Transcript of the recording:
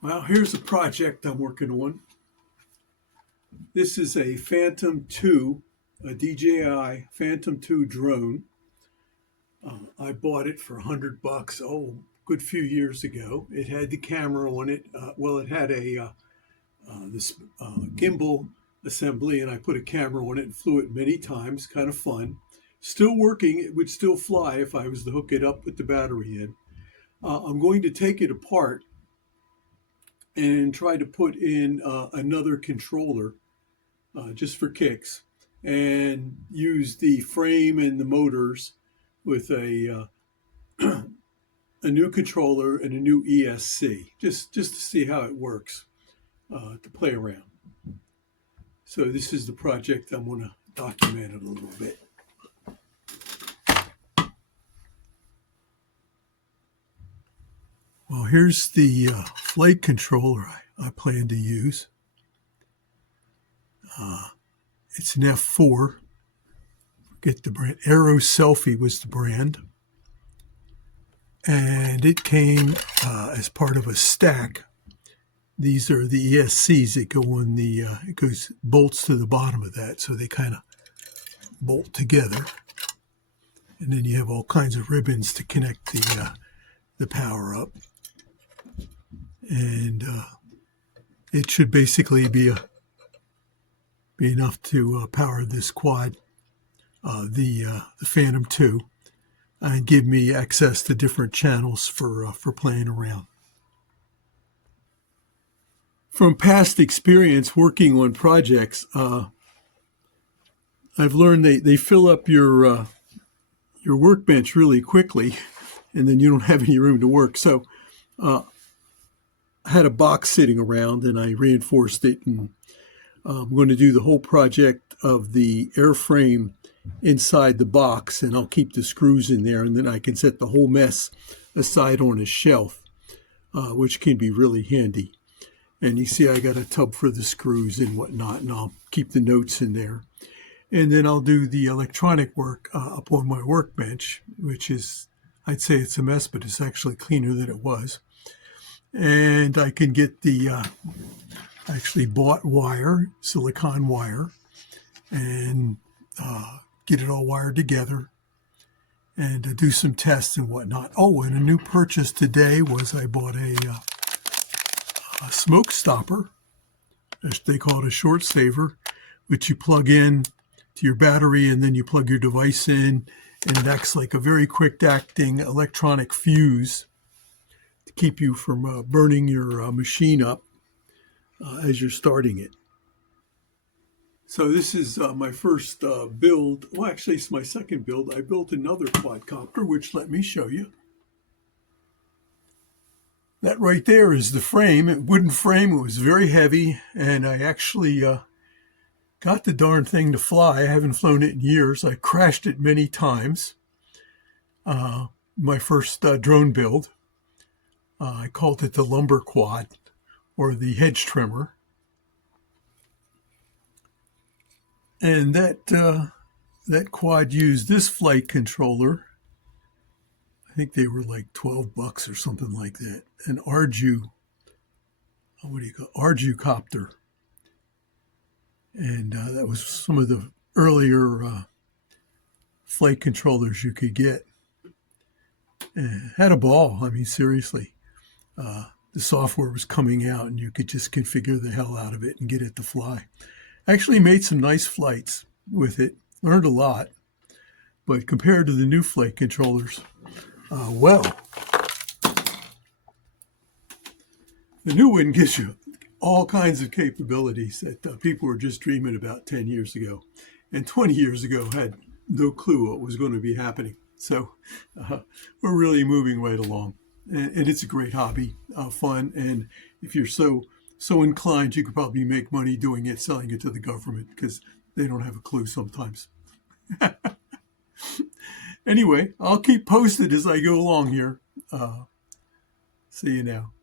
Well, here's a project I'm working on. This is a Phantom 2, a DJI Phantom 2 drone. I bought it for $100, good few years ago. It had the camera on it. It had this gimbal assembly, and I put a camera on it and flew it many times. Kind of fun. Still working. It would still fly if I was to hook it up with the battery in. I'm going to take it apart and try to put in another controller just for kicks, and use the frame and the motors with a new controller and a new ESC, just to see how it works, to play around. So this is the project. I'm going to document it a little bit. Well, here's the flight controller I plan to use. It's an F4. Get the brand. Aero Selfie was the brand. And it came as part of a stack. These are the ESCs that go on it goes bolts to the bottom of that, so they kind of bolt together. And then you have all kinds of ribbons to connect the power up. And it should basically be enough to power this quad, the Phantom 2, and give me access to different channels for playing around. From past experience working on projects, I've learned they fill up your workbench really quickly, and then you don't have any room to work. So I had a box sitting around, and I reinforced it, and I'm going to do the whole project of the airframe inside the box, and I'll keep the screws in there, and then I can set the whole mess aside on a shelf, which can be really handy. And you see I got a tub for the screws and whatnot, and I'll keep the notes in there. And then I'll do the electronic work up on my workbench, which is, I'd say it's a mess, but it's actually cleaner than it was. And I can get the actually bought wire, silicone wire, and get it all wired together and do some tests and whatnot. Oh, and a new purchase today was I bought a smoke stopper. They call it a short saver, which you plug in to your battery, and then you plug your device in, and it acts like a very quick acting electronic fuse to keep you from burning your machine up as you're starting it. So this is my first build. Well, actually, it's my second build. I built another quadcopter, which let me show you. That right there is the frame, wooden frame. It was very heavy, and I actually got the darn thing to fly. I haven't flown it in years. I crashed it many times. My first drone build. I called it the lumber quad, or the hedge trimmer. And that quad used this flight controller. I think they were like $12 or something like that. An Arducopter. And that was some of the earlier flight controllers you could get. And had a ball. I mean, seriously. The software was coming out, and you could just configure the hell out of it and get it to fly. Actually made some nice flights with it. Learned a lot. But compared to the new flight controllers, the new one gives you all kinds of capabilities that people were just dreaming about 10 years ago. And 20 years ago had no clue what was going to be happening. So we're really moving right along. And it's a great hobby, fun. And if you're so inclined, you could probably make money doing it, selling it to the government, because they don't have a clue sometimes. Anyway, I'll keep posted as I go along here. See you now.